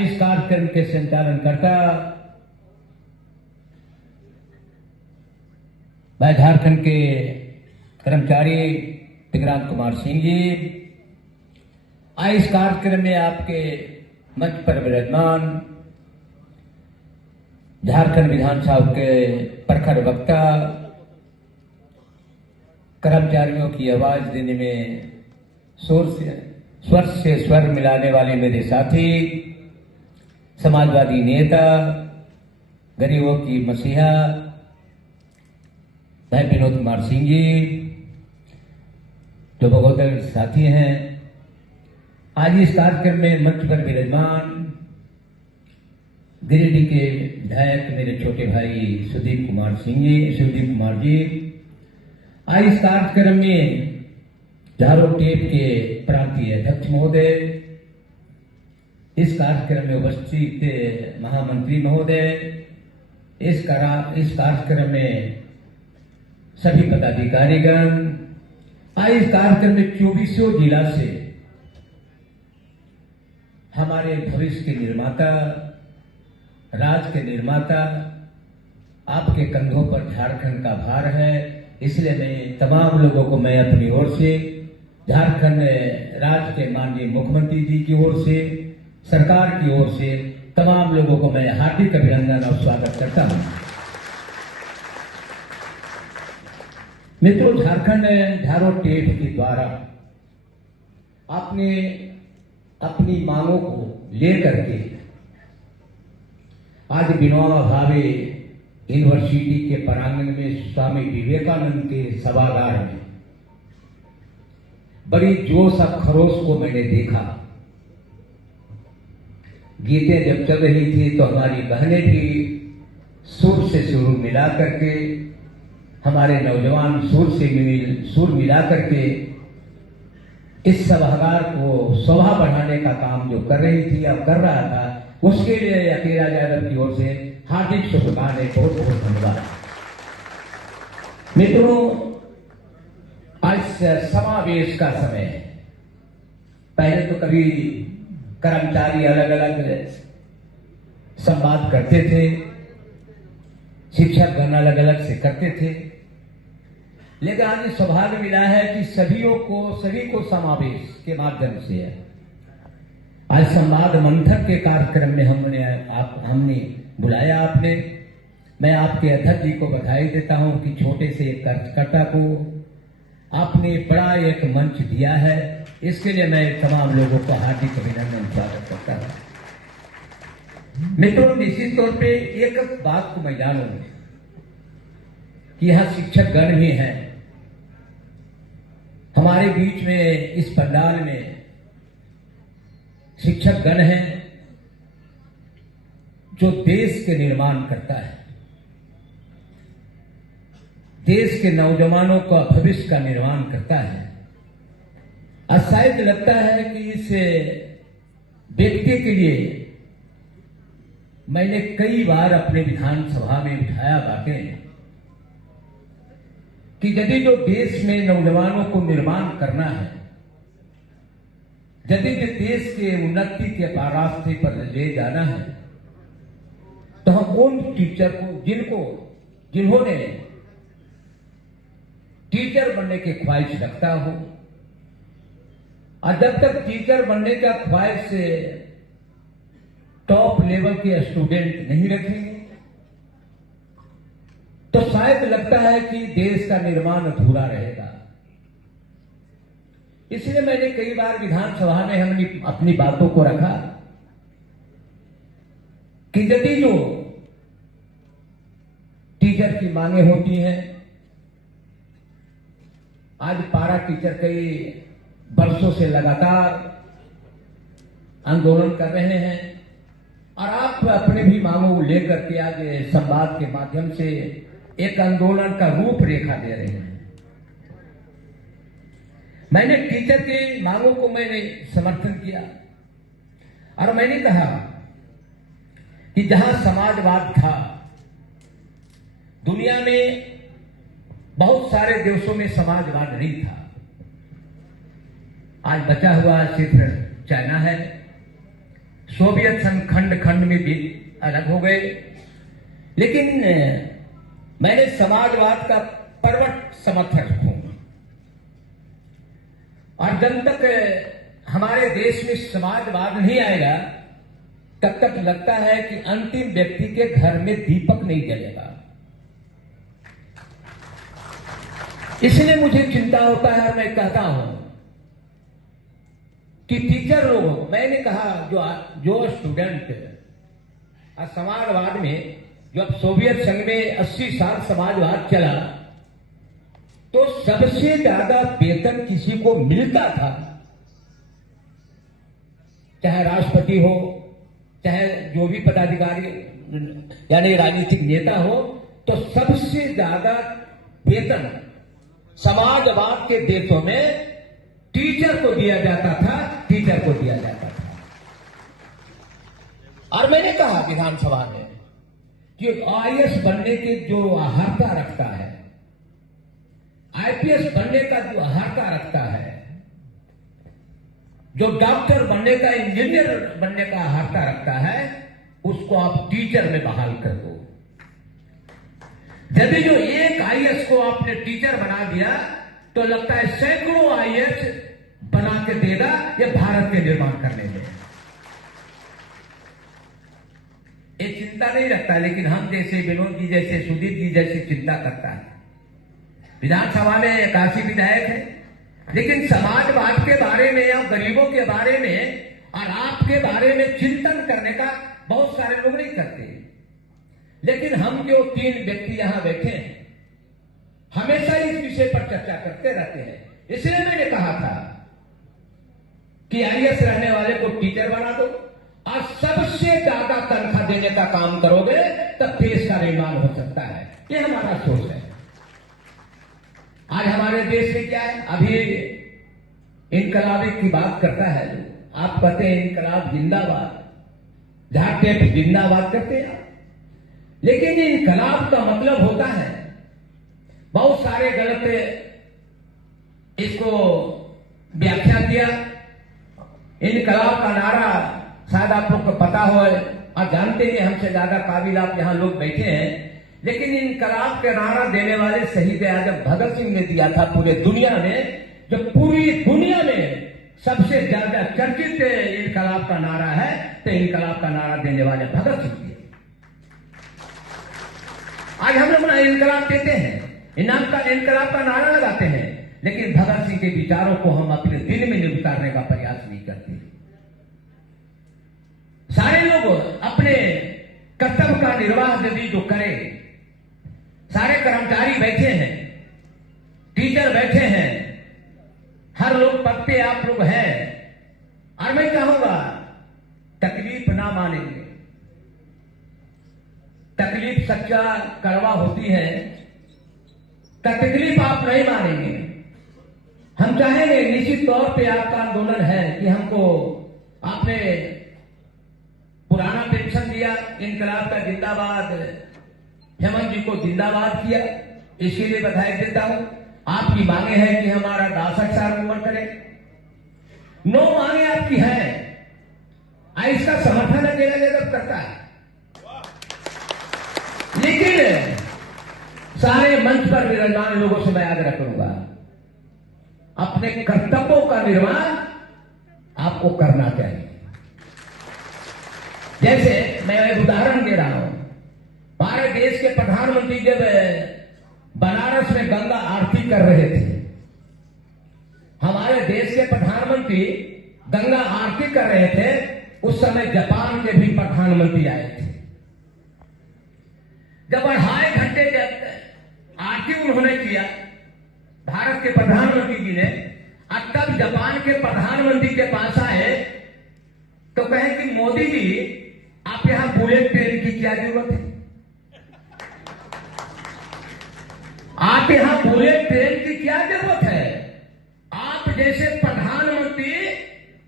इस कार्यक्रम के संचालनकर्ता मैं झारखंड के कर्मचारी तिग्रांत कुमार सिंह जी, इस कार्यक्रम में आपके मंच पर विराजमान झारखंड विधानसभा के प्रखर वक्ता, कर्मचारियों की आवाज देने में स्वर से स्वर मिलाने वाले मेरे साथी, समाजवादी नेता, गरीबों की मसीहा मैं विनोद कुमार सिंह जी, जो भगोदर साथी हैं, आज इस कार्यक्रम में मंच पर विराजमान गिरिडीह के विधायक मेरे छोटे भाई सुदीप कुमार जी, आज इस कार्यक्रम में झारो टेप के प्रांतीय अध्यक्ष महोदय, इस कार्यक्रम में उपस्थित महामंत्री महोदय, इस कार्यक्रम में सभी पदाधिकारीगण, आज इस कार्यक्रम में 24 जिला से हमारे भविष्य के निर्माता, राज्य के निर्माता, आपके कंधों पर झारखंड का भार है, इसलिए मैं तमाम लोगों को मैं अपनी ओर से, झारखंड राज्य के माननीय मुख्यमंत्री जी की ओर से, सरकार की ओर से तमाम लोगों को मैं हार्दिक अभिनंदन और स्वागत करता हूं। मित्रों, झारखंड झारो टेप के द्वारा आपने अपनी मांगों को लेकर के आज विनोबा भावे यूनिवर्सिटी के प्रांगण में स्वामी विवेकानंद के सभागार में बड़ी जोश और खरोश को मैंने देखा। गीतें जब चल रही थी तो हमारी बहनें भी सुर से सुर मिला करके, हमारे नौजवान सुर मिला करके इस सभागार को शोभा बढ़ाने का काम जो कर रही थी, अब कर रहा था, उसके लिए अकेला यादव की ओर से हार्दिक शुभकामनाएं, बहुत बहुत धन्यवाद। मित्रों, आज समावेश का समय है। पहले तो कभी कर्मचारी अलग अलग संवाद करते थे, शिक्षकगण अलग अलग से करते थे, लेकिन आज सौभाग्य मिला है कि सभी को समावेश के माध्यम से है। आज संवाद मंथन के कार्यक्रम में हमने बुलाया आपने। मैं आपके अध्यक्ष जी को बधाई देता हूं कि छोटे से एक कार्यकर्ता को आपने बड़ा एक मंच दिया है, इसके लिए मैं तमाम लोगों को हार्दिक अभिनंदन स्वागत करता हूं। मित्रों, निश्चित तौर पे एक बात को मैं जानूं कि यहां शिक्षक गण भी हैं हमारे बीच में, इस पंडाल में शिक्षक गण हैं जो देश के निर्माण करता है, देश के नौजवानों का भविष्य का निर्माण करता है। और शायद लगता है कि इस व्यक्ति के लिए मैंने कई बार अपने विधानसभा में उठाया बातें कि यदि जो देश में नौजवानों को निर्माण करना है, यदि देश के उन्नति के रास्ते पर ले जाना है, तो हम उन टीचर को जिन्होंने टीचर बनने की ख्वाहिश रखता हो, और जब तक टीचर बनने का ख्वाहिश से टॉप लेवल के स्टूडेंट नहीं रखेंगे तो शायद लगता है कि देश का निर्माण अधूरा रहेगा। इसलिए मैंने कई बार विधानसभा में हमने अपनी बातों को रखा कि यदि जो टीचर की मांगे होती हैं, आज पारा टीचर कई वर्षों से लगातार आंदोलन कर रहे हैं और आप अपने भी मांगों को लेकर के आज संवाद के माध्यम से एक आंदोलन का रूपरेखा दे रहे हैं। मैंने टीचर के मांगों को मैंने समर्थन किया और मैंने कहा कि जहां समाजवाद था, दुनिया में बहुत सारे देशों में समाजवाद नहीं था, आज बचा हुआ सिर्फ चाइना है। सोवियत संघ खंड खंड में भी अलग हो गए, लेकिन मैंने समाजवाद का परवट समर्थक हूं। और जब तक हमारे देश में समाजवाद नहीं आएगा, तब तक लगता है कि अंतिम व्यक्ति के घर में दीपक नहीं जलेगा। इसलिए मुझे चिंता होता है और मैं कहता हूं कि टीचर लोग, मैंने कहा जो स्टूडेंट समाजवाद में, जब सोवियत संघ में 80 साल समाजवाद चला तो सबसे ज्यादा वेतन किसी को मिलता था, चाहे राष्ट्रपति हो, चाहे जो भी पदाधिकारी यानी राजनीतिक नेता हो, तो सबसे ज्यादा वेतन समाजवाद के देशों में टीचर को दिया जाता था, टीचर को दिया जाता था। और मैंने कहा विधानसभा में कि आईएएस बनने के जो अर्हता रखता है, आईपीएस बनने का जो अर्हता रखता है, जो डॉक्टर बनने का, इंजीनियर बनने का अर्हता रखता है, उसको आप टीचर में बहाल कर दो। यदि जो एक आईएएस को आपने टीचर बना दिया तो लगता है सैकड़ों आईएएस बना के देगा ये भारत के निर्माण करने में। ये चिंता नहीं रखता, लेकिन हम जैसे विनोद जी जैसे, सुदीप जी जैसे चिंता करता है। विधानसभा में 81 विधायक है, लेकिन समाजवाद के बारे में या गरीबों के बारे में और आपके बारे में चिंतन करने का बहुत सारे लोग नहीं करते। लेकिन हम जो 3 व्यक्ति यहां बैठे हैं, हमेशा इस विषय पर चर्चा करते रहते हैं। इसलिए मैंने कहा था कि आईएएस रहने वाले को टीचर बना दो और सबसे ज्यादा तनख्वाह देने का काम करोगे तब देश का निर्माण हो सकता है। ये हमारा सोच है। आज हमारे देश में क्या है, अभी इनकलाबी की बात करता है लोग। आप कहते हैं इनकलाब जिंदाबाद, झारखंड जिंदाबाद करते हैं, लेकिन इनकलाब का मतलब होता है, बहुत सारे गलत इसको व्याख्या किया। इनकलाब का नारा शायद आप लोग को पता हो और जानते हैं, हमसे ज्यादा काबिल आप यहां लोग बैठे हैं, लेकिन इनकलाब का नारा देने वाले शहीद आजम भगत सिंह ने दिया था पूरे दुनिया में। जो पूरी दुनिया में सबसे ज्यादा चर्चित इनकलाब का नारा है, तो इनकलाब का नारा देने वाले भगत सिंह थे। आज हम लोग इनकलाब देते हैं, इनकलाब का नारा लगाते हैं, लेकिन भगत सिंह के विचारों को हम अपने दिल में उतारने का प्रयास नहीं करते। सारे लोग अपने कर्तव्य का निर्वाह यदि जो करें, सारे कर्मचारी बैठे हैं, टीचर बैठे हैं, हर लोग पद पे आप लोग हैं, और मैं चाहूंगा तकलीफ ना मानेंगे। तकलीफ सच्चा कड़वा होती है, तकलीफ आप नहीं मानेंगे। हम चाहेंगे, निश्चित तौर पे आपका आंदोलन है कि हमको आपने पुराना पेंशन दिया, इनकलाब का जिंदाबाद, हेमंत जी को जिंदाबाद किया, इसके लिए बधाई देता हूं। आपकी मांगे हैं कि हमारा 62 साल उम्र करें, 9 मांगे आपकी हैं, इसका समर्थन अकेला जगत करता है, लेकिन सारे मंच पर विराजमान लोगों से मैं आग्रह करूंगा, अपने कर्तव्यों का निर्माण आपको करना चाहिए। जैसे मैं एक उदाहरण दे रहा हूं, हमारे देश के प्रधानमंत्री जब बनारस में गंगा आरती कर रहे थे, हमारे देश के प्रधानमंत्री गंगा आरती कर रहे थे, उस समय जापान के भी प्रधानमंत्री आए थे। जब 2.5 घंटे जब आरती उन्होंने किया भारत के प्रधानमंत्री जी ने, और तब जापान के प्रधानमंत्री के पास आए तो कहे कि मोदी जी आप यहां बुलेट ट्रेन की क्या जरूरत है, आप यहां बुलेट ट्रेन की क्या जरूरत है, आप जैसे प्रधानमंत्री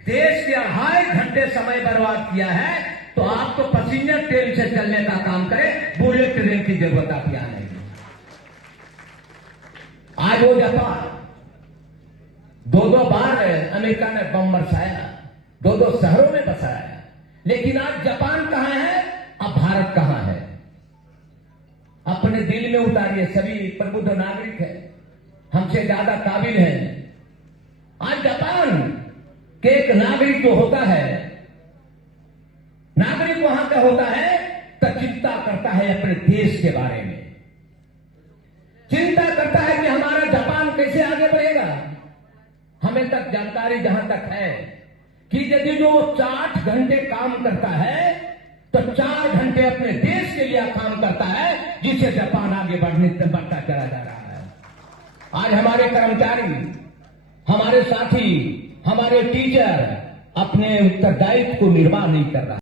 देश के 2.5 घंटे समय बर्बाद किया है, तो आप तो पैसेंजर ट्रेन से चलने का काम करें, बुलेट ट्रेन की जरूरत आप यहां नहीं। आज वो जापान 2-2 बार अमेरिका ने बम बरसाया, 2-2 शहरों में बसाया, लेकिन आज जापान कहां है, अब भारत कहां है? अपने दिल में उतारिए, सभी प्रबुद्ध नागरिक है, हमसे ज्यादा काबिल है। आज जापान के एक नागरिक जो होता है, नागरिक वहां का होता है तो चिंता करता है अपने देश के बारे में, चिंता करता है कि हमारा जापान कैसे आगे बढ़ेगा। हमें तक जानकारी जहां तक है कि यदि जो 60 घंटे काम करता है तो 4 घंटे अपने देश के लिए काम करता है, जिससे जापान आगे बढ़ता चला जा रहा है। आज हमारे कर्मचारी, हमारे साथी, हमारे टीचर अपने उत्तरदायित्व को निर्वाह नहीं कर रहा।